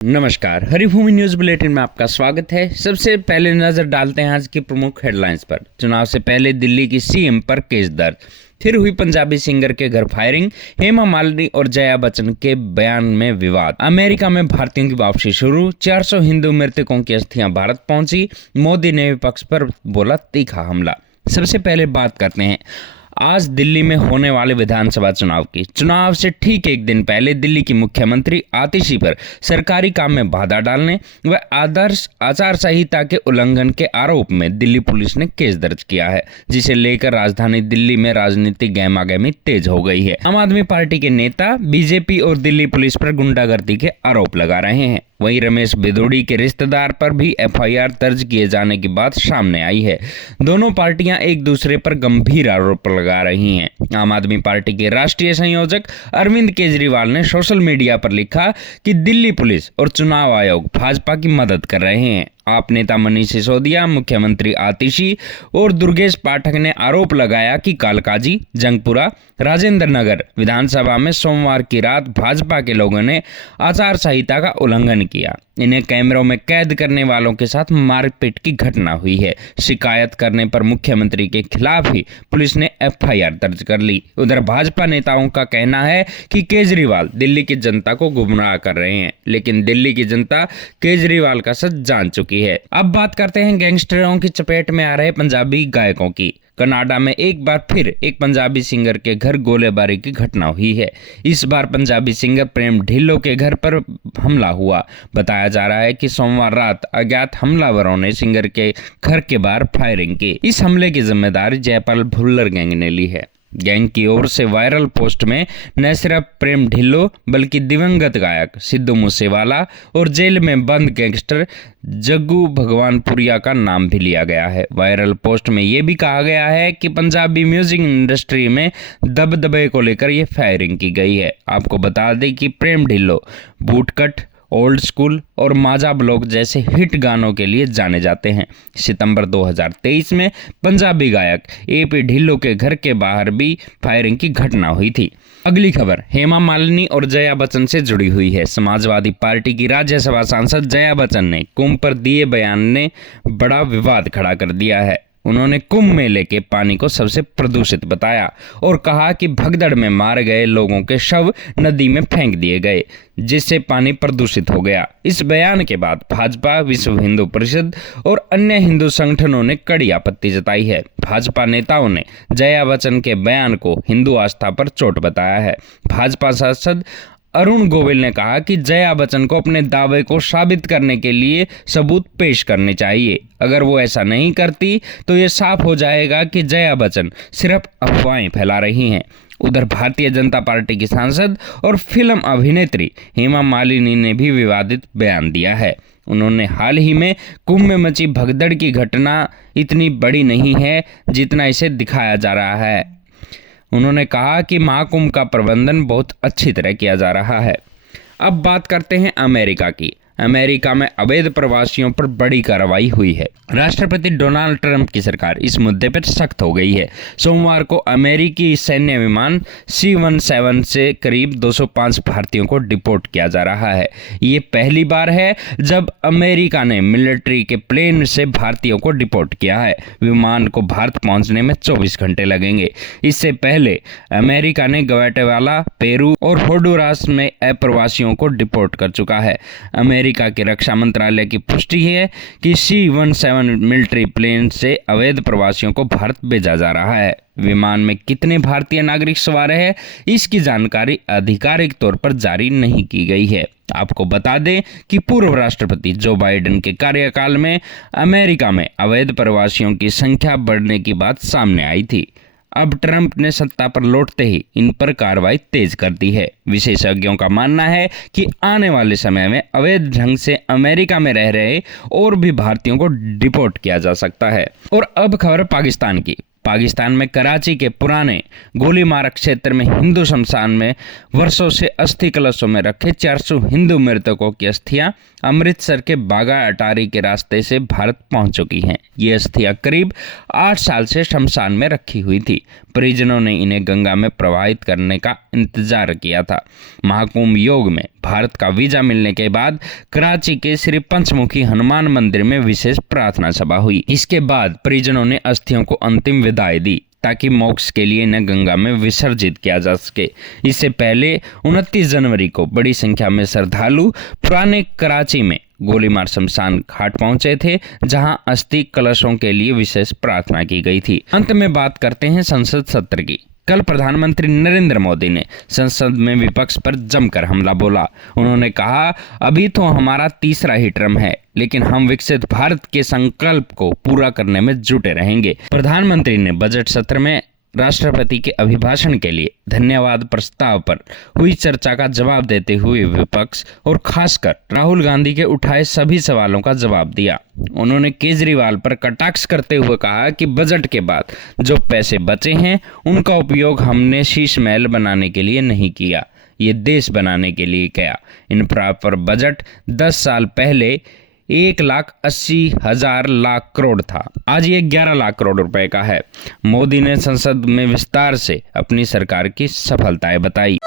नमस्कार, Haribhoomi news bulletin में आपका स्वागत है। सबसे पहले नजर डालते हैं आज की प्रमुख हेडलाइंस पर। चुनाव से पहले दिल्ली की सीएम पर केस दर्ज, फिर हुई पंजाबी सिंगर के घर फायरिंग, हेमा मालिनी और जया बच्चन के बयान में विवाद, अमेरिका में भारतीयों की वापसी शुरू, 400 हिंदू मृतकों की अस्थियां भारत पहुंची, मोदी ने विपक्ष पर बोला तीखा हमला। सबसे पहले बात करते हैं आज दिल्ली में होने वाले विधानसभा चुनाव की। चुनाव से ठीक एक दिन पहले दिल्ली की मुख्यमंत्री आतिशी पर सरकारी काम में बाधा डालने व आदर्श आचार संहिता के उल्लंघन के आरोप में दिल्ली पुलिस ने केस दर्ज किया है, जिसे लेकर राजधानी दिल्ली में राजनीतिक गहमागहमी तेज हो गई है। आम आदमी पार्टी के नेता बीजेपी और दिल्ली पुलिस पर गुंडागर्दी के आरोप लगा रहे हैं। वहीं रमेश भिदोड़ी के रिश्तेदार पर भी एफआईआर दर्ज किए जाने की बात सामने आई है। दोनों पार्टियां एक दूसरे पर गंभीर आरोप लगा रही हैं। आम आदमी पार्टी के राष्ट्रीय संयोजक अरविंद केजरीवाल ने सोशल मीडिया पर लिखा कि दिल्ली पुलिस और चुनाव आयोग भाजपा की मदद कर रहे हैं। आप नेता मनीष सिसोदिया, मुख्यमंत्री आतिशी और दुर्गेश पाठक ने आरोप लगाया कि कालकाजी, जंगपुरा, राजेंद्र नगर विधानसभा में सोमवार की रात भाजपा के लोगों ने आचार संहिता का उल्लंघन किया। इन्हें कैमरों में कैद करने वालों के साथ मारपीट की घटना हुई है। शिकायत करने पर मुख्यमंत्री के खिलाफ ही पुलिस ने एफआईआर दर्ज कर ली। उधर भाजपा नेताओं का कहना है कि केजरीवाल दिल्ली की जनता को गुमराह कर रहे हैं, लेकिन दिल्ली की जनता केजरीवाल का सच जान चुकी है। अब बात करते हैं गैंगस्टरों की चपेट में आ रहे पंजाबी गायकों की। कनाडा में एक बार फिर एक पंजाबी सिंगर के घर गोलीबारी की घटना हुई है। इस बार पंजाबी सिंगर प्रेम ढिल्लों के घर पर हमला हुआ। बताया जा रहा है कि सोमवार रात अज्ञात हमलावरों ने सिंगर के घर के बाहर फायरिंग की। इस हमले की जिम्मेदारी जयपाल भुल्लर गैंग ने ली है। गैंग की ओर से वायरल पोस्ट में न सिर्फ प्रेम ढिल्लों बल्कि दिवंगत गायक सिद्धू मूसेवाला और जेल में बंद गैंगस्टर जग्गू भगवानपुरिया का नाम भी लिया गया है। वायरल पोस्ट में यह भी कहा गया है कि पंजाबी म्यूजिक इंडस्ट्री में दबदबे को लेकर यह फायरिंग की गई है। आपको बता दें कि प्रेम ढिल्लों बूटकट, ओल्ड स्कूल और माजा ब्लॉक जैसे हिट गानों के लिए जाने जाते हैं। सितंबर 2023 में पंजाबी गायक एपी ढिल्लों के घर के बाहर भी फायरिंग की घटना हुई थी। अगली खबर हेमा मालिनी और जया बच्चन से जुड़ी हुई है। समाजवादी पार्टी की राज्यसभा सांसद जया बच्चन ने कुंभ पर दिए बयान ने बड़ा विवाद खड़ा कर दिया है। उन्होंने कुंभ मेले के पानी को सबसे प्रदूषित बताया और कहा कि भगदड़ में मारे गए लोगों के शव नदी में फेंक दिए गए, जिससे पानी प्रदूषित हो गया। इस बयान के बाद भाजपा, विश्व हिंदू परिषद और अन्य हिंदू संगठनों ने कड़ी आपत्ति जताई है। भाजपा नेताओं ने जया बच्चन के बयान को हिंदू आस्था पर चोट बताया है। भाजपा सांसद अरुण गोविल ने कहा कि जया बच्चन को अपने दावे को साबित करने के लिए सबूत पेश करने चाहिए। अगर वो ऐसा नहीं करती तो ये साफ हो जाएगा कि जया बच्चन सिर्फ अफवाहें फैला रही हैं। उधर भारतीय जनता पार्टी की सांसद और फिल्म अभिनेत्री हेमा मालिनी ने भी विवादित बयान दिया है। उन्होंने हाल ही में कुंभ में मची भगदड़ की घटना इतनी बड़ी नहीं है जितना इसे दिखाया जा रहा है। उन्होंने कहा कि महाकुंभ का प्रबंधन बहुत अच्छी तरह किया जा रहा है। अब बात करते हैं अमेरिका की। अमेरिका में अवैध प्रवासियों पर बड़ी कार्रवाई हुई है। राष्ट्रपति डोनाल्ड ट्रंप की सरकार इस मुद्दे पर सख्त हो गई है। सोमवार को अमेरिकी सैन्य विमान C-17 से करीब 205 भारतीयों को डिपोर्ट किया जा रहा है। ये पहली बार है जब अमेरिका ने मिलिट्री के प्लेन से भारतीयों को डिपोर्ट किया है। विमान को भारत पहुंचने में 24 घंटे लगेंगे। इससे पहले अमेरिका ने ग्वाटेमाला, पेरू और होंडुरास में अप्रवासियों को डिपोर्ट कर चुका है। अमेरिका के रक्षा मंत्रालय की पुष्टि है कि C-17 मिलिट्री प्लेन से अवैध प्रवासियों को भारत भेजा जा रहा है। विमान में कितने भारतीय नागरिक सवार हैं, इसकी जानकारी आधिकारिक तौर पर जारी नहीं की गई है। आपको बता दें कि पूर्व राष्ट्रपति जो बाइडेन के कार्यकाल में अमेरिका में अवैध प्रवासियों की संख्या बढ़ने की बात सामने आई थी। अब ट्रंप ने सत्ता पर लौटते ही इन पर कार्रवाई तेज कर दी है। विशेषज्ञों का मानना है कि आने वाले समय में अवैध ढंग से अमेरिका में रह रहे और भी भारतीयों को डिपोर्ट किया जा सकता है। और अब खबर पाकिस्तान की। पाकिस्तान में कराची के पुराने गोलीमारा क्षेत्र में हिंदू शमशान में वर्षों से अस्थि कलशों में रखे 400 हिंदू मृतकों की अस्थियां अमृतसर के बागा अटारी के रास्ते से भारत पहुंच चुकी हैं। ये अस्थियां करीब 8 साल से शमशान में रखी हुई थी। परिजनों ने इन्हें गंगा में प्रवाहित करने का इंतजार किया था। महाकुंभ योग में भारत का वीजा मिलने के बाद कराची के श्री पंचमुखी हनुमान मंदिर में विशेष प्रार्थना सभा हुई। इसके बाद परिजनों ने अस्थियों को अंतिम विदाई दी ताकि मोक्ष के लिए इन्हें गंगा में विसर्जित किया जा सके। इससे पहले 29 जनवरी को बड़ी संख्या में श्रद्धालु पुराने कराची में गोलीमार शमशान घाट पहुंचे थे, जहां अस्थि कलशों के लिए विशेष प्रार्थना की गई थी। अंत में बात करते हैं संसद सत्र की। कल प्रधानमंत्री नरेंद्र मोदी ने संसद में विपक्ष पर जमकर हमला बोला। उन्होंने कहा, अभी तो हमारा तीसरा ही टर्म है, लेकिन हम विकसित भारत के संकल्प को पूरा करने में जुटे रहेंगे। प्रधानमंत्री ने बजट सत्र में राष्ट्रपति के अभिभाषण के लिए धन्यवाद प्रस्ताव पर हुई चर्चा का जवाब देते हुए विपक्ष और खासकर राहुल गांधी के उठाए सभी सवालों का जवाब दिया। उन्होंने केजरीवाल पर कटाक्ष करते हुए कहा कि बजट के बाद जो पैसे बचे हैं उनका उपयोग हमने शीश महल बनाने के लिए नहीं किया, ये देश बनाने के लिए किया। इंफ्रा पर बजट 10 साल पहले 1,80,000 लाख करोड़ था, आज ये 11 लाख करोड़ रुपए का है। मोदी ने संसद में विस्तार से अपनी सरकार की सफलताएं बताई।